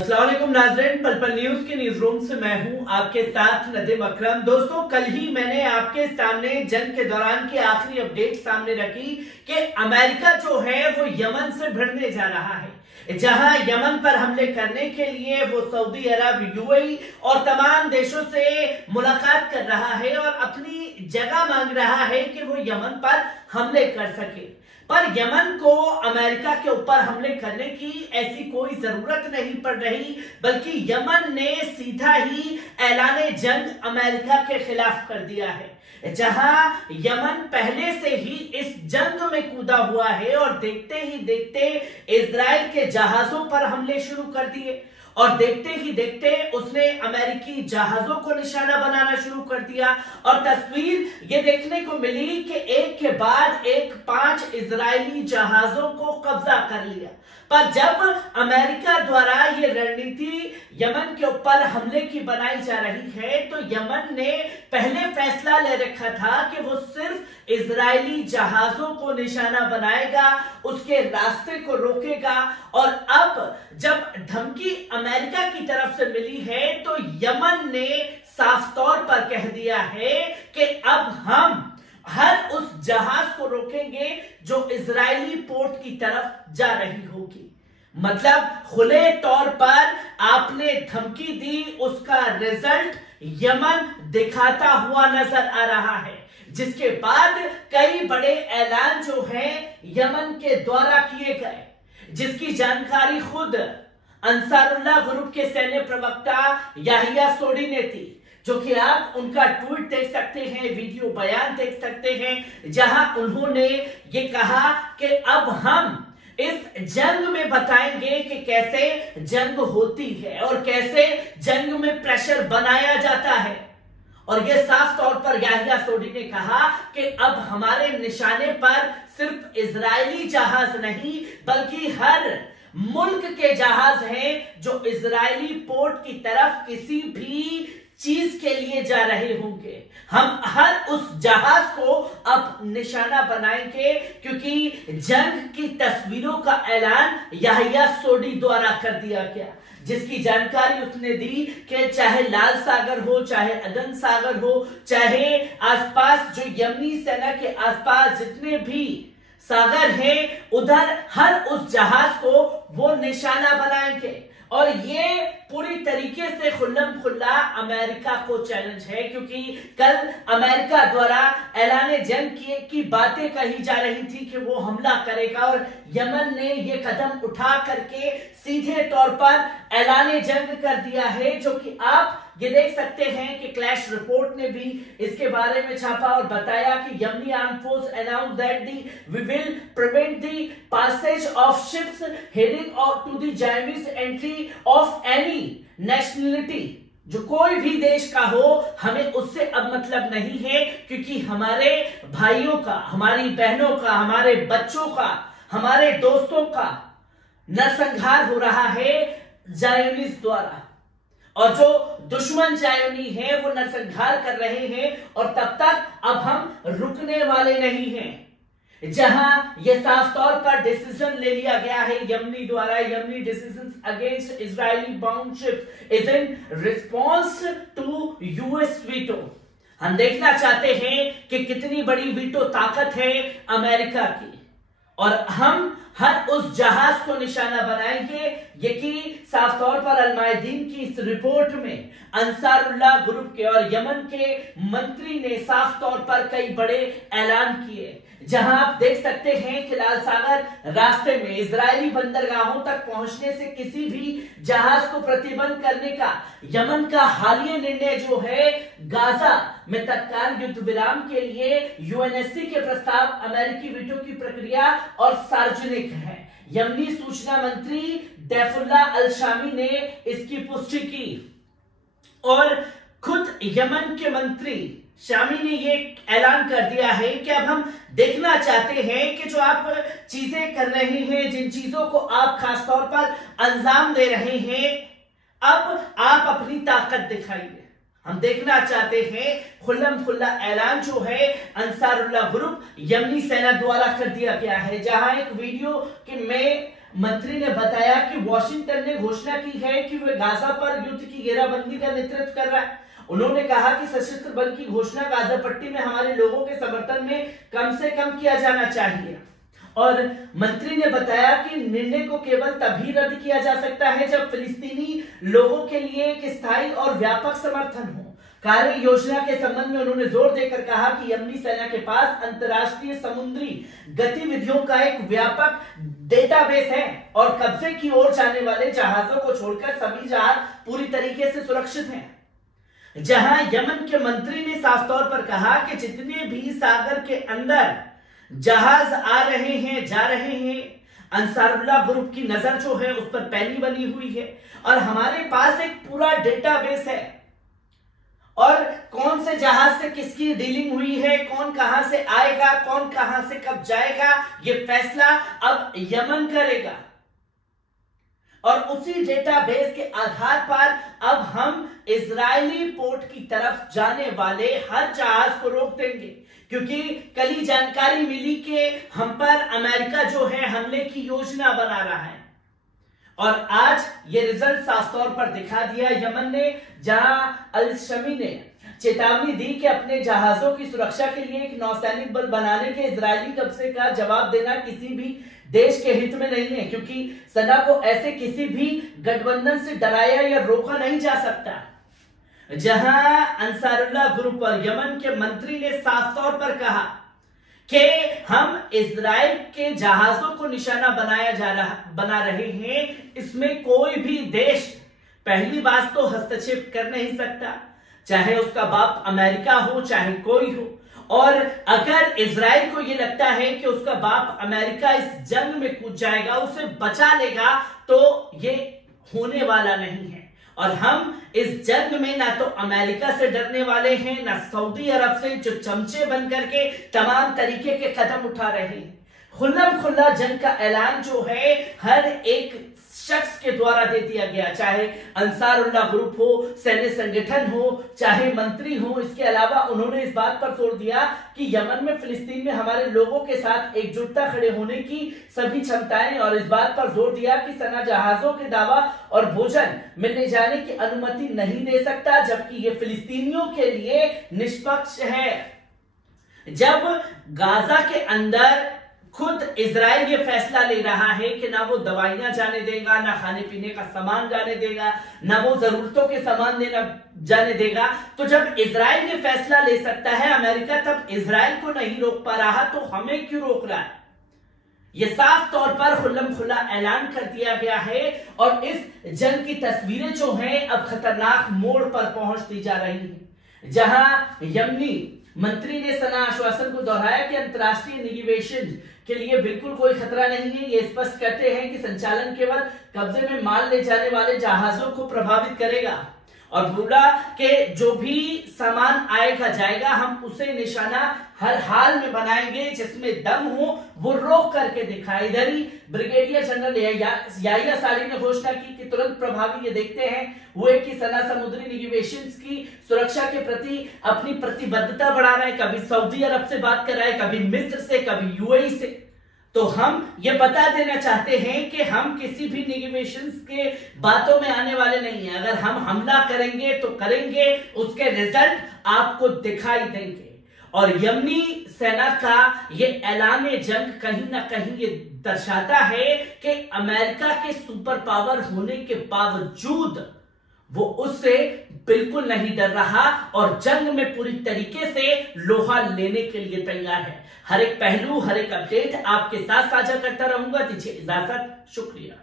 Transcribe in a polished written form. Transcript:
अस्सलाम वालेकुम नाज़रीन, पल पल न्यूज के न्यूज रूम से मैं हूं आपके साथ नदीम अकरम। दोस्तों, कल ही मैंने आपके सामने जंग के दौरान की आखिरी अपडेट सामने रखी कि अमेरिका जो है वो यमन से भिड़ने जा रहा है, जहां यमन पर हमले करने के लिए वो सऊदी अरब, यूएई और तमाम देशों से मुलाकात कर रहा है और अपनी जगह मांग रहा है कि वो यमन पर हमले कर सके। पर यमन को अमेरिका के ऊपर हमले करने की ऐसी कोई जरूरत नहीं पड़ रही, बल्कि यमन ने सीधा ही ऐलान जंग अमेरिका के खिलाफ कर दिया है, जहां यमन पहले से ही इस जंग में कूदा हुआ है और देखते ही देखते इजराइल के जहाजों पर हमले शुरू कर दिए और देखते ही देखते उसने अमेरिकी जहाजों को निशाना बनाना शुरू कर दिया और तस्वीर ये देखने को मिली कि एक के बाद एक 5 इजरायली जहाजों को कब्जा कर लिया। पर जब अमेरिका द्वारा ये रणनीति यमन के ऊपर हमले की बनाई जा रही है, तो यमन ने पहले फैसला ले रखा था कि वो सिर्फ इजरायली जहाजों को निशाना बनाएगा, उसके रास्ते को रोकेगा। और अब जब धमकी अमेरिका की तरफ से मिली है, तो यमन ने साफ तौर पर कह दिया है कि अब हम हर उस जहाज को रोकेंगे जो इजरायली पोर्ट की तरफ जा रही होगी। मतलब खुले तौर पर आपने धमकी दी, उसका रिजल्ट यमन दिखाता हुआ नजर आ रहा है, जिसके बाद कई बड़े ऐलान जो हैं यमन के द्वारा किए गए, जिसकी जानकारी खुद अंसारुल्लाह ग्रुप के सैन्य प्रवक्ता याहिया सोडी ने दी, जो कि आप उनका ट्वीट देख सकते हैं, वीडियो बयान देख सकते हैं, जहां उन्होंने ये कहा कि अब हम इस जंग में बताएंगे कि कैसे जंग होती है और कैसे जंग में प्रेशर बनाया जाता है। और यह साफ तौर पर याहिया सोडी ने कहा कि अब हमारे निशाने पर सिर्फ इजरायली जहाज नहीं, बल्कि हर मुल्क के जहाज हैं जो इजरायली पोर्ट की तरफ किसी भी चीज के लिए जा रहे होंगे। हम हर उस जहाज को अब निशाना बनाएंगे, क्योंकि जंग की तस्वीरों का ऐलान याहिया सोडी द्वारा कर दिया गया, जिसकी जानकारी उसने दी कि चाहे लाल सागर हो, चाहे अदन सागर हो, चाहे आसपास जो यमनी सेना के आसपास जितने भी सागर हैं, उधर हर उस जहाज को वो निशाना बनाएंगे। और ये पूरी तरीके से खुल्लम खुल्ला अमेरिका को चैलेंज है, क्योंकि कल अमेरिका द्वारा ऐलान जंग की बातें कही जा रही थी कि वो हमला करेगा, और यमन ने ये कदम उठा करके सीधे तौर पर ऐलान जंग कर दिया है, जो कि आप ये देख सकते हैं कि क्लैश रिपोर्ट ने भी इसके बारे में छापा और बताया कि Yemeni arm force announce that we will prevent the passage of ships heading to the Zionist entity of any nationality. जो कोई भी देश का हो, हमें उससे अब मतलब नहीं है, क्योंकि हमारे भाइयों का, हमारी बहनों का, हमारे बच्चों का, हमारे दोस्तों का नरसंहार हो रहा है जायोनीज द्वारा, और जो दुश्मन जायोनी है वो नरसंहार कर रहे हैं, और तब तक अब हम रुकने वाले नहीं हैं। जहां ये साफ तौर पर डिसीजन ले लिया गया है यमनी द्वारा, Yemeni decision against Israeli bound ships is in response to US veto. हम देखना चाहते हैं कि कितनी बड़ी वीटो ताकत है अमेरिका की, और हम हर उस जहाज को निशाना बनाएंगे। ये कि साफ तौर पर अल-मायदीन की इस रिपोर्ट में अंसारुल्लाह ग्रुप के और यमन के मंत्री ने साफ तौर पर कई बड़े ऐलान किए, जहां आप देख सकते हैं कि लाल सागर रास्ते में इजरायली बंदरगाहों तक पहुंचने से किसी भी जहाज को प्रतिबंध करने का यमन का हालिया निर्णय जो है, गाजा में तत्काल युद्ध विराम के लिए यूएनएससी के प्रस्ताव, अमेरिकी वीटो की प्रक्रिया और सार्वजनिक है। यमनी सूचना मंत्री दैफुल्ला अल शामी ने इसकी पुष्टि की, और खुद यमन के मंत्री शामी ने ये ऐलान कर दिया है कि अब हम देखना चाहते हैं कि जो आप चीजें कर रहे हैं, जिन चीजों को आप खास तौर पर अंजाम दे रहे हैं, अब आप अपनी ताकत दिखाइए। हम देखना चाहते हैं खुल्लम खुल्ला ऐलान जो है अंसारुल्लाह ग्रुप यमनी सेना द्वारा कर दिया गया है, जहां एक वीडियो के में मंत्री ने बताया कि वॉशिंगटन ने घोषणा की है कि वह गाजा पर युद्ध की घेराबंदी का नेतृत्व कर रहा है। उन्होंने कहा कि सशस्त्र बल की घोषणा गाजा पट्टी में हमारे लोगों के समर्थन में कम से कम किया जाना चाहिए। और मंत्री ने बताया कि निर्णय को केवल तभी रद्द किया जा सकता है जब फिलिस्तीनी लोगों के लिए एक स्थायी और व्यापक समर्थन हो। कार्य योजना के संबंध में उन्होंने जोर देकर कहा कि यमनी सेना के पास अंतर्राष्ट्रीय समुद्री गतिविधियों का एक व्यापक डेटाबेस है और कब्जे की ओर जाने वाले जहाजों को छोड़कर सभी जहाज पूरी तरीके से सुरक्षित हैं। जहां यमन के मंत्री ने साफ तौर पर कहा कि जितने भी सागर के अंदर जहाज आ रहे हैं, जा रहे हैं, अंसारुल्लाह ग्रुप की नजर जो है उस पर पैनी बनी हुई है और हमारे पास एक पूरा डेटाबेस है और कौन से जहाज से किसकी डीलिंग हुई है, कौन कहां से आएगा, कौन कहां से कब जाएगा, ये फैसला अब यमन करेगा। और उसी डेटाबेस के आधार पर अब हम इजरायली पोर्ट की तरफ जाने वाले हर जहाज को रोक देंगे, क्योंकि कल ही जानकारी मिली कि हम पर अमेरिका जो है हमले की योजना बना रहा है। और आज ये रिजल्ट साफ तौर पर दिखा दिया यमन ने, जहां अल-शमी ने चेतावनी दी कि अपने जहाजों की सुरक्षा के लिए एक नौसैनिक बल बनाने के इजरायली कब्जे का जवाब देना किसी भी देश के हित में नहीं है, क्योंकि सना को ऐसे किसी भी गठबंधन से डराया या रोका नहीं जा सकता। जहां अंसारुल्लाह ग्रुप और यमन के मंत्री ने साफ तौर पर कहा कि हम इजराइल के जहाजों को निशाना बना रहे हैं, इसमें कोई भी देश पहली बात तो हस्तक्षेप कर नहीं सकता, चाहे उसका बाप अमेरिका हो चाहे कोई हो। और अगर इजराइल को यह लगता है कि उसका बाप अमेरिका इस जंग में कूद जाएगा, उसे बचा लेगा, तो ये होने वाला नहीं है। और हम इस जंग में ना तो अमेरिका से डरने वाले हैं, ना सऊदी अरब से, जो चमचे बन करके तमाम तरीके के कदम उठा रहे हैं। खुल्लम खुल्ला जंग का ऐलान जो है हर एक शख्स के द्वारा दे दिया गया, चाहे अंसारुल्लाह ग्रुप हो, सैन्य संगठन हो, चाहे मंत्री हो। इसके अलावा उन्होंने इस बात पर जोर दिया कि यमन में, फिलिस्तीन में हमारे लोगों के साथ एकजुटता खड़े होने की सभी क्षमताएं, और इस बात पर जोर दिया कि सना जहाजों के दावा और भोजन मिलने जाने की अनुमति नहीं दे सकता, जबकि ये फिलिस्तीनियों के लिए निष्पक्ष है। जब गाजा के अंदर खुद इजराइल ये फैसला ले रहा है कि ना वो दवाइयां जाने देगा, ना खाने पीने का सामान जाने देगा, ना वो जरूरतों के सामान देना जाने देगा, तो जब इजराइल ये फैसला ले सकता है अमेरिका, तब इजराइल को नहीं रोक पा रहा तो हमें क्यों रोक रहा है? ये साफ तौर पर खुल्लम खुल्ला ऐलान कर दिया गया है। और इस जंग की तस्वीरें जो हैं अब खतरनाक मोड़ पर पहुंचती जा रही हैं, जहां यमनी मंत्री ने सना आश्वासन को दोहराया कि अंतर्राष्ट्रीय नेविगेशन के लिए बिल्कुल कोई खतरा नहीं है। ये स्पष्ट करते हैं कि संचालन केवल कब्जे में माल ले जाने वाले जहाजों को प्रभावित करेगा और बोला कि जो भी सामान आएगा जाएगा, हम उसे निशाना हर हाल में बनाएंगे, जिसमें दम हो वो रोक करके दिखाए। इधर ही ब्रिगेडियर जनरल याहिया सारी ने घोषणा की कि तुरंत प्रभावी ये देखते हैं हुए कि सना समुद्री नेविगेशन की सुरक्षा के प्रति अपनी प्रतिबद्धता बढ़ा रहा है। कभी सऊदी अरब से बात कर रहा है, कभी मिस्र से, कभी यूएई से। तो हम ये बता देना चाहते हैं कि हम किसी भी नेगोशिएशंस के बातों में आने वाले नहीं हैं। अगर हम हमला करेंगे तो करेंगे, उसके रिजल्ट आपको दिखाई देंगे। और यमनी सेना का ये ऐलान जंग कहीं ना कहीं ये दर्शाता है कि अमेरिका के सुपर पावर होने के बावजूद वो उससे बिल्कुल नहीं डर रहा और जंग में पूरी तरीके से लोहा लेने के लिए तैयार है। हर एक पहलू, हर एक अपडेट आपके साथ साझा करता रहूंगा। दीजिए इजाजत, शुक्रिया।